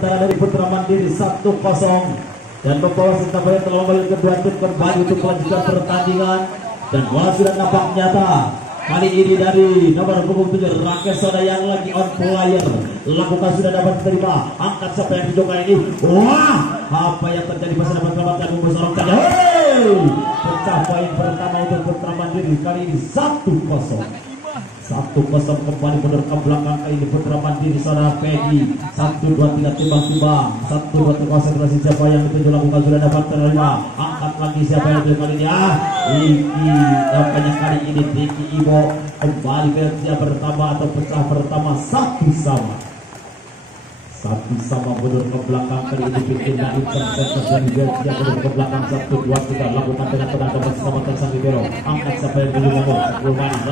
sementara dari Putra Mandiri 1-0 dan membawa Surabaya telah kembali kedua tim kembali untuk melanjutkan pertandingan dan bola sudah nampak nyata. Kali ini dari nomor punggung 7 Rakes Sodayang lagi on player. Lakukan sudah dapat diterima. Angkat siapa yang dijokan ini? Wah, apa yang terjadi pas dapat selamatkan Bumbu Sorong saja. Pecah poin pertama untuk Putra Mandiri kali ini 1-0. 1-0 kembali mundur ke belakang kali ini Putra Mandiri saudara Peggy. 1-2-3 timbang-timbang. 1-2 konsentrasi siapa yang dituju lakukan sudah dapat terima. Angkat lagi siapa yang dituju kali ini. Iki nampaknya kali ini Diki Ibo kembali Belgia bertambah atau pecah pertama 1-1 mundur ke belakang kali ini bikin Naib konsentrasi dari Belgia mundur ke belakang 1-2-3 lakukan dengan tenang dapat selamatkan Sang Libero. Angkat siapa yang dituju ngomong sebelum manis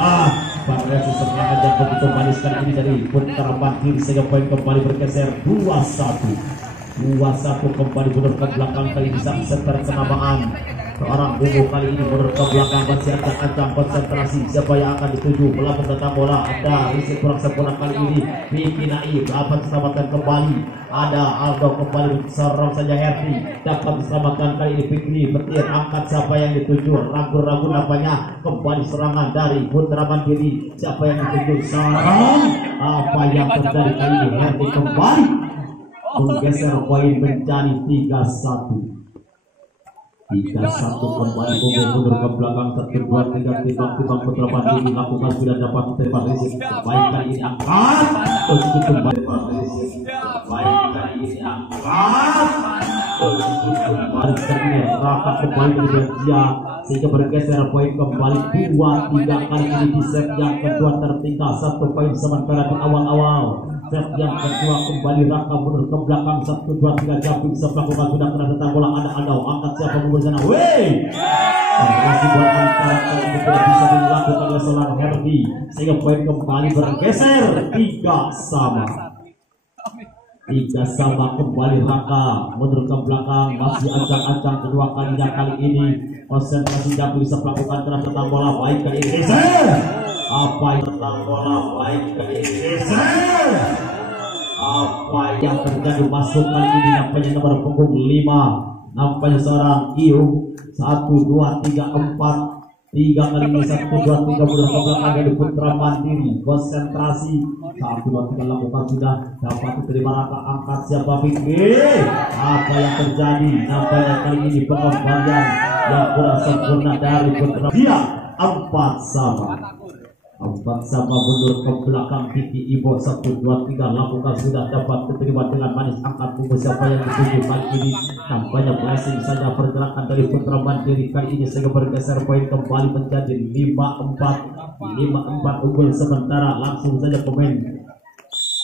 variasi serangan yang begitu manis kali ini dari Putra Mandiri sehingga poin kembali bergeser 2-1 kembali mundur ke belakang kali ini sang center kenamaan seorang Bumbu kali ini mundur ke belakang masih ancang-ancang konsentrasi siapa yang akan dituju melapor tentang bola. Ada Rizky kurang sempurna kali ini Vicky Naib dapat diselamatkan kembali. Ada Aldo kembali serong saja Herti dapat diselamatkan kali ini Fikri Petir. Angkat siapa yang dituju ragu-ragu nampaknya kembali serangan dari Putra Mandiri siapa yang dituju serang. Apa yang terjadi kali ini Herti kembali menggeser poin menjadi 3-1 kembali mundur ke belakang 1-2-3 timbang-timbang Putra Mandiri lakukan sudah dapat terima Rizky baik kali ini angkat untuk kembali baik kali ini angkat untuk kembali terlihat Raka kembali dari Belgia sehingga bergeser poin kembali 2-3 kali ini di set yang kedua tertinggal 1 poin sementara di awal-awal. Set yang kedua kembali Raka mundur ke belakang 1-2-3 Japik melakukan sudah kena tentang bola. Ada Aldau angkat siapa mundur sana masih buat antara kali ini tidak bisa dilakukan oleh seorang Herdi sehingga poin kembali bergeser 3-3 kembali Raka mundur ke belakang masih ancang-ancang kedua kalinya kali ini konsentrasi Japik bisa melakukan kena tentang bola baik kali ini apa yang tentang bola baik kali ini apa yang terjadi masuk kali ini nampaknya nomor punggung 5 nampaknya seorang Iu 1-2-3-4 3 kali ini 1-2-3 mundur ke belakang dari Putra Mandiri konsentrasi 1-2-3 lakukan sudah dapat diterima Raka angkat siapa Fikri. Apa yang terjadi nampaknya kali ini pengorbanan yang kurang sempurna dari Putra dia 4-4 mundur ke belakang Kiki Ibo 1-2-3 lakukan sudah dapat diterima dengan manis angkat Bumbu siapa yang dituju kali ini nampaknya blessing saja pergerakan dari Putra Mandiri kali ini sehingga bergeser poin kembali menjadi 5-4 unggul sementara langsung saja pemain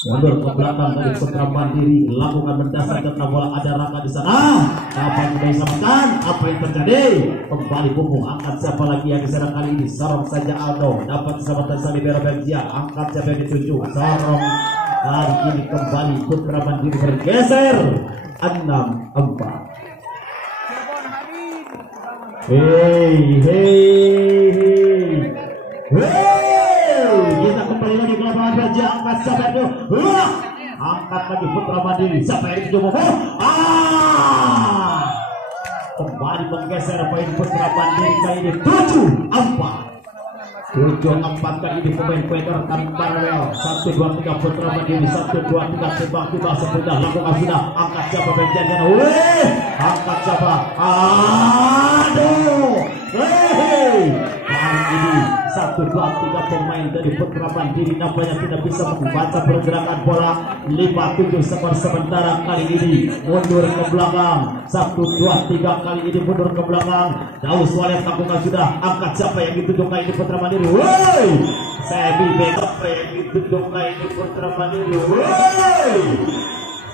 mundur ke belakang dari Putra Mandiri lakukan mendasar ke bola. Ada Raka di sana apa yang sudah disamakan apa yang terjadi kembali Bumbu angkat siapa lagi yang di sana kali ini sorong saja Aldo dapat diselamatkan Sang Libero Belgia angkat siapa yang dituju sorong kali ini kembali Putra Mandiri bergeser 6-4. Kita kembali lagi ke lapangan Belgia angkat siapa itu angkat lagi Putra Mandiri siapa yang dituju kembali menggeser poin Putra Mandiri kali ini 7-4 kali ini pemain pointer kan paralel 1-2-3 Putra Mandiri 1-2-3 tiba-tiba sebentar lakukan sudah angkat siapa bagian sana angkat siapa kali ini 1-2-3 pemain dari Putra Mandiri nampaknya tidak bisa membaca pergerakan bola 5-7 skor sementara kali ini mundur ke belakang 1-2-3 kali ini mundur ke belakang Daus Walet lakukan sudah angkat siapa yang dituju kali ini Putra Mandiri Sebi backup yang dituju kali ini Putra Mandiri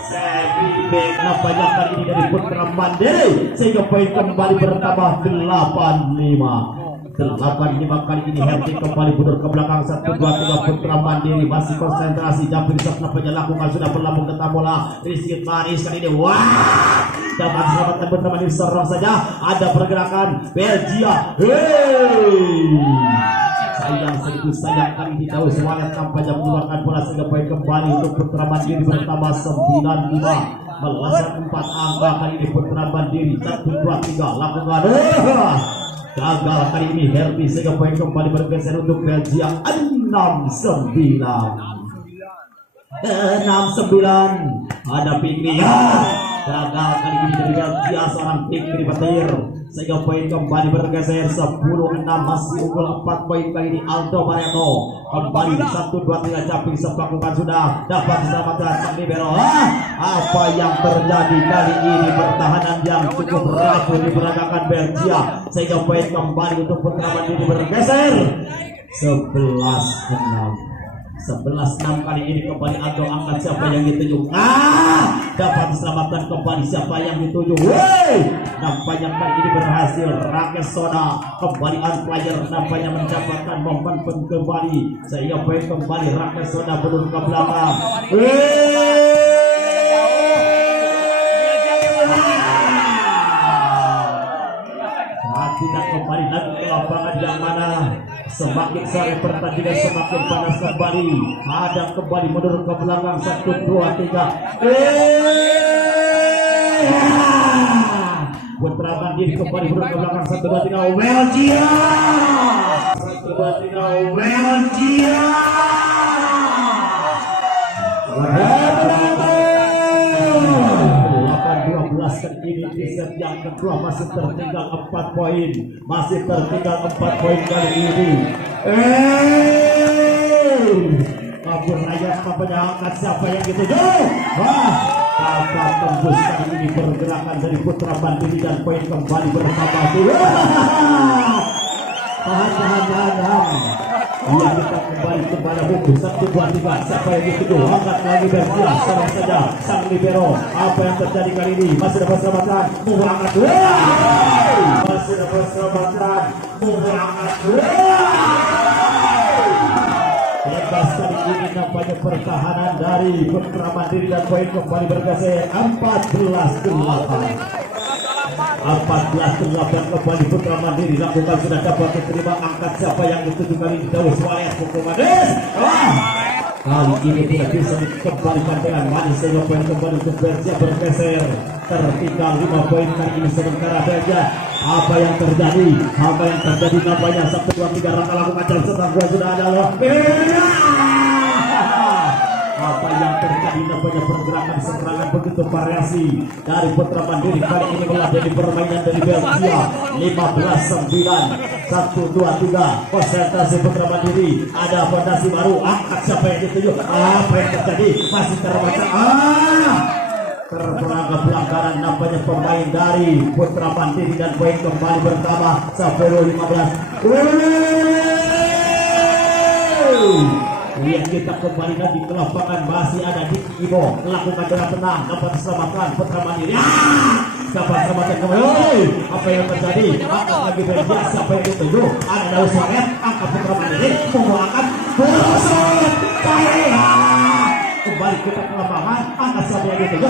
Sebi backup banyak kali ini dari Putra Mandiri sehingga poin kembali bertambah 8-5 kali ini Herti kembali mundur ke belakang 1-2-3 Putra Mandiri masih konsentrasi Japir nampaknya lakukan sudah berlambung ke bola Rizky Maris kali ini dapat diselamatkan Putra Mandiri serang saja ada pergerakan Belgia sayang kali di tahu semangat kampanye mengeluarkan bola sehingga poin kembali untuk Putra Mandiri bertambah 95 melesat 4 angka kali ini Putra Mandiri 1, 2, 3 lakukan gagal kali ini Herbi sehingga poin kembali bergeser untuk Belgia 6-9 ada Pikri gagal kali ini dari Belgia seorang Pikri petir sehingga poin kembali bergeser 10-6 masih unggul 4 poin kali ini Aldo Barreto kembali 1, 2, 3 caping sepakukan sudah dapat diselamatkan sang libero. Apa yang terjadi kali ini pertahanan yang cukup rapuh diperagakan Belgia sehingga poin kembali untuk Putra Mandiri bergeser 11-6 kali ini kembali Aldo angkat siapa yang dituju dapat diselamatkan kembali siapa yang dituju nampaknya kali ini berhasil Rakesh Soda kembali on player nampaknya mendapatkan momentum kembali sehingga poin kembali Rakesh Soda mundur ke belakang tidak kembali lagi ke lapangan yang mana semakin sore pertandingan semakin panas kembali ada kembali mundur ke belakang 1, 2, 3 Putra Mandiri kembali mundur ke belakang 1, 2, 3 Belgia 1, 2, 3 Belgia kan ini di set yang kedua masih tertinggal 4 poin kali ini kabur raya kampanye angkat siapa yang dituju dapat tembus kali ini pergerakan dari Putra Mandiri dan poin kembali bertambah tahan kita kembali kepada buku 1, 2, 3 siapa yang dituju angkat lagi Belgia serang saja sang libero apa yang terjadi kali ini masih dapat selamatkan mengangkat bebas kali ini nampaknya pertahanan dari Putra Mandiri dan poin kembali bergeser 14-8 kembali Putra Mandiri lakukan sudah dapat diterima angkat siapa yang dituju kali ini jauh Suarez pukul manis kali ini tidak bisa dikembalikan dengan manis sehingga poin kembali untuk Belgia bergeser tertinggal 5 poin kali ini sementara Belgia apa yang terjadi nampaknya 1, 2, 3 rangka lakukan jalan serang gua sudah ada loh apa yang terjadi nampaknya pergerakan serangan begitu variasi dari Putra Mandiri kali ini meladeni permainan dari Belgia 15-9 1, 2, 3 konsentrasi Putra Mandiri ada fondasi baru angkat siapa yang dituju apa yang terjadi masih terbaca terperangkap pelanggaran nampaknya pemain dari Putra Mandiri dan poin kembali bertambah 10-15 lihat kita kembali lagi ke lapangan masih ada Diki Ibo melakukan dengan tenang dapat diselamatkan Putra Mandiri dapat diselamatkan kembali apa yang terjadi angkat lagi Belgia siapa yang dituju ada Daus Suarez angkat Putra Mandiri membawakan berusut kembali kita ke lapangan angkat siapa yang dituju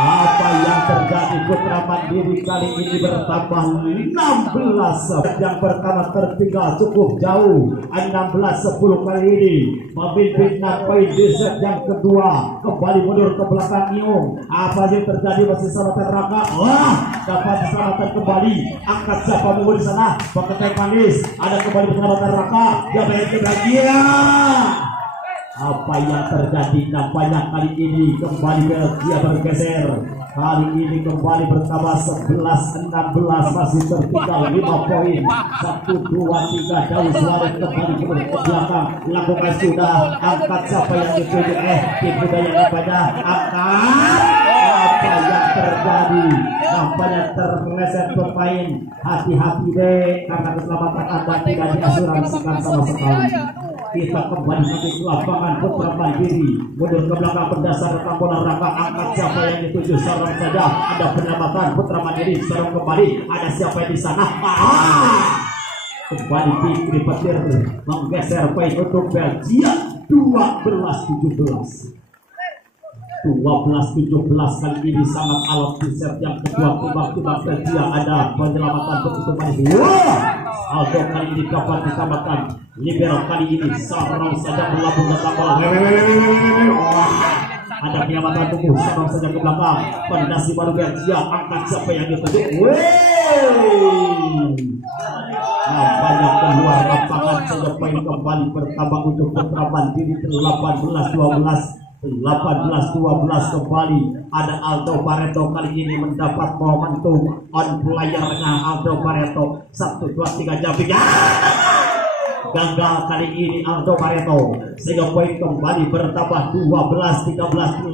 apa yang terjadi Putra Mandiri kali ini bertambah 16 yang pertama tertinggal cukup jauh 16-10 kali ini memimpin poin di set yang kedua kembali mundur ke belakang Iung apa yang terjadi masih selamatkan Raka dapat diselamatkan kembali angkat siapa minggu di sana pakai manis ada kembali diselamatkan Raka yang bahagia apa yang terjadi nampaknya kali ini kembali Belgia bergeser kali ini kembali bertambah 11-16 masih tertinggal 5 poin 1, 2, 3 jauh Suarez kembali ke belakang lakukan sudah angkat siapa yang dituju tim budaya nampaknya angkat apa yang terjadi nampaknya terleset pemain hati-hati deh karena keselamatan Anda tidak diasuransikan sama sekali kita kembali lagi ke lapangan Putra Mandiri mundur ke belakang berdasarkan bola Raka angkat siapa yang dituju serang saja ada penyelamatan Putra Mandiri serang kembali ada siapa yang di sana kembali Fikri Petir menggeser poin untuk Belgia 12-17 kali ini sangat alot di set yang kedua tiba-tiba Belgia ada penyelamatan begitu manis Aldo kali ini dapat disamakan. Libero kali ini seorang saja melambung ke bola. Ada kiamatan tubuh seorang saja ke belakang. Fondasi baru Belgia angkat siapa yang ditunjuk. Banyak keluar lapangan sehingga poin kembali bertambah untuk Putra Mandiri 18-12 kembali. Ada Aldo Barreto kali ini mendapat momentum on playernya Aldo Barreto 1, 2, 3 jumping. Gagal kali ini Aldo Barreto sehingga poin kembali bertambah 12-13-18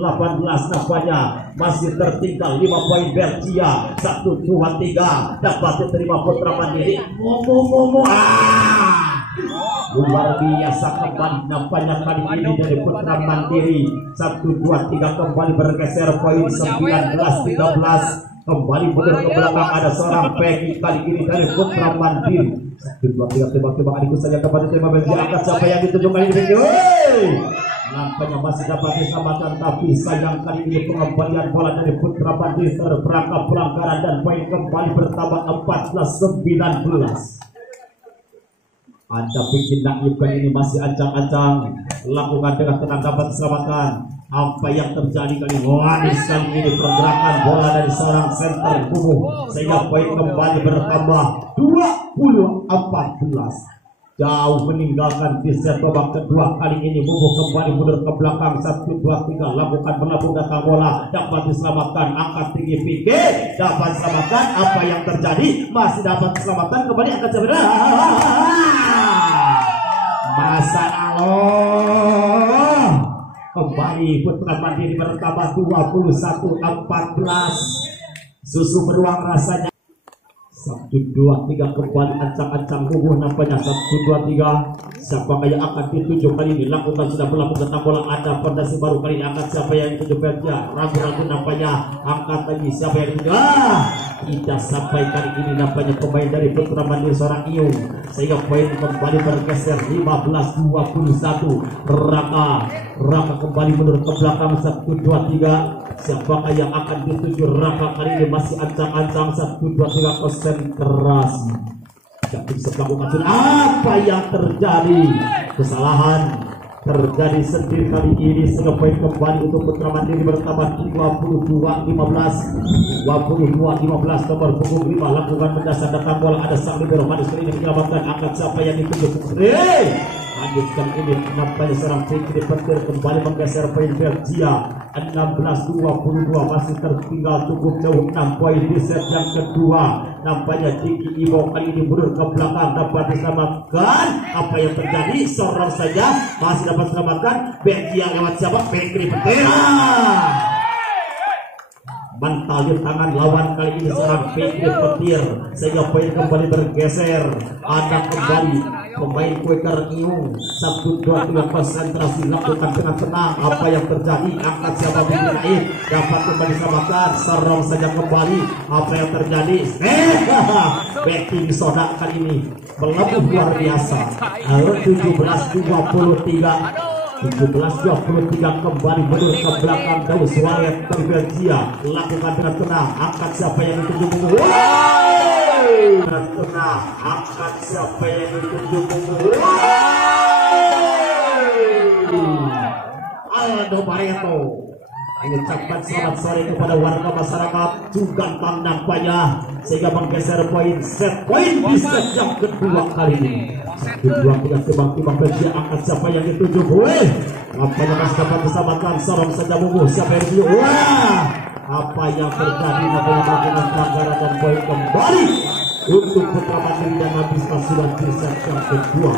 nampaknya masih tertinggal 5 poin Belgia. 1, 2, 3 dapat diterima Putra Mandiri. Luar biasa kembali nampaknya kali ini dari Putra Mandiri. 1, 2, 3 kembali bergeser poin 19-13 kembali mundur ke belakang. Ada seorang Peggy kali ini dari Putra Mandiri. 1, 2, 3 tembak-tembak adikku saja kepada tema Belgia. Angkat siapa yang dituju kali ini? Nampaknya masih dapat disamakan, tapi sayang kali ini pengembalian bola dari Putra Mandiri terperangkap pelanggaran dan poin kembali bertambah 14-19. Anda bikin Naib kali ini masih ancang-ancang, lakukan dengan tenang dapat diselamatkan. Apa yang terjadi kali ini? Kali ini pergerakan bola dari seorang center kubu sehingga poin kembali bertambah 20-14. Jauh meninggalkan di set babak kedua kali ini. Bubu kembali mundur ke belakang. 1, 2, 3 lakukan berlabuh datang bola dapat diselamatkan. Angkat tinggi PK dapat diselamatkan. Apa yang terjadi? Masih dapat diselamatkan. Kembali angkat sebenarnya. Masa Allah. Kembali Putra Mandiri bertambah 21-14. Susu beruang rasanya. 1, 2, 3 kembali ancang-ancang bubuh nampaknya. 1, 2, 3 siapa yang akan dituju kali ini? Lakukan sudah berlaku tentang bola. Ada fondasi baru kali ini. Angkat siapa yang dituju Belgia? Ragu-ragu nampaknya. Angkat lagi siapa yang dituju? Tidak sampai kali ini nampaknya pemain dari Putra Mandiri seorang Iung sehingga poin kembali bergeser 15-21. Raka kembali mundur ke belakang. 1, 2, 3 siapakah yang akan dituju? Raka kali ini masih ancang-ancang. 1, 2, 3 konsentrasi. Tidak bisa melakukan. Apa yang terjadi? Kesalahan terjadi sendiri kali ini sehingga poin kembali untuk Putra Mandiri bertambah 22-15 nomor punggung 5 lakukan mendasar datang bola. Ada sang libero manis kali ini menyelamatkan. Angkat siapa yang dituju? Lanjutkan ini nampaknya seorang Fikri Petir kembali menggeser poin Belgia 16-22 masih tertinggal cukup jauh 6 poin di set yang kedua. Nampaknya Diki Ibo kali ini mundur ke belakang dapat diselamatkan. Apa yang terjadi? Seorang saja masih dapat diselamatkan. Belgia lewat siapa? Fikri Petir mentalin tangan lawan kali ini seorang Fikri Petir sehingga poin kembali bergeser. Ada kembali pemain Quaker Iung. 1, 2, 3 konsentrasi lakukan dengan tenang. Apa yang terjadi? Angkat siapa Fikri Naib dapat kembali diselamatkan. Serong saja kembali. Apa yang terjadi? Becky Soda kali ini melebur luar biasa. 17-23 kembali mundur ke belakang. Daus Suarez dari Belgia lakukan dengan tenang. Angkat siapa yang dituju? Dengan tenang. Angkat siapa yang dituju? Aldo Barreto mengucapkan selamat sore kepada warga masyarakat Cugantang nampaknya sehingga menggeser poin set poin di set yang kedua kali ini. 1, 2, 3 timbang-timbang Belgia. Angkat siapa yang dituju? Nampaknya masih dapat diselamatkan. Sorong saja bubuh. Siapa yang dituju? Apa yang terjadi? Nampaknya melakukan pelanggaran dan poin kembali untuk Putra Mandiri dan habis sudah di set yang kedua.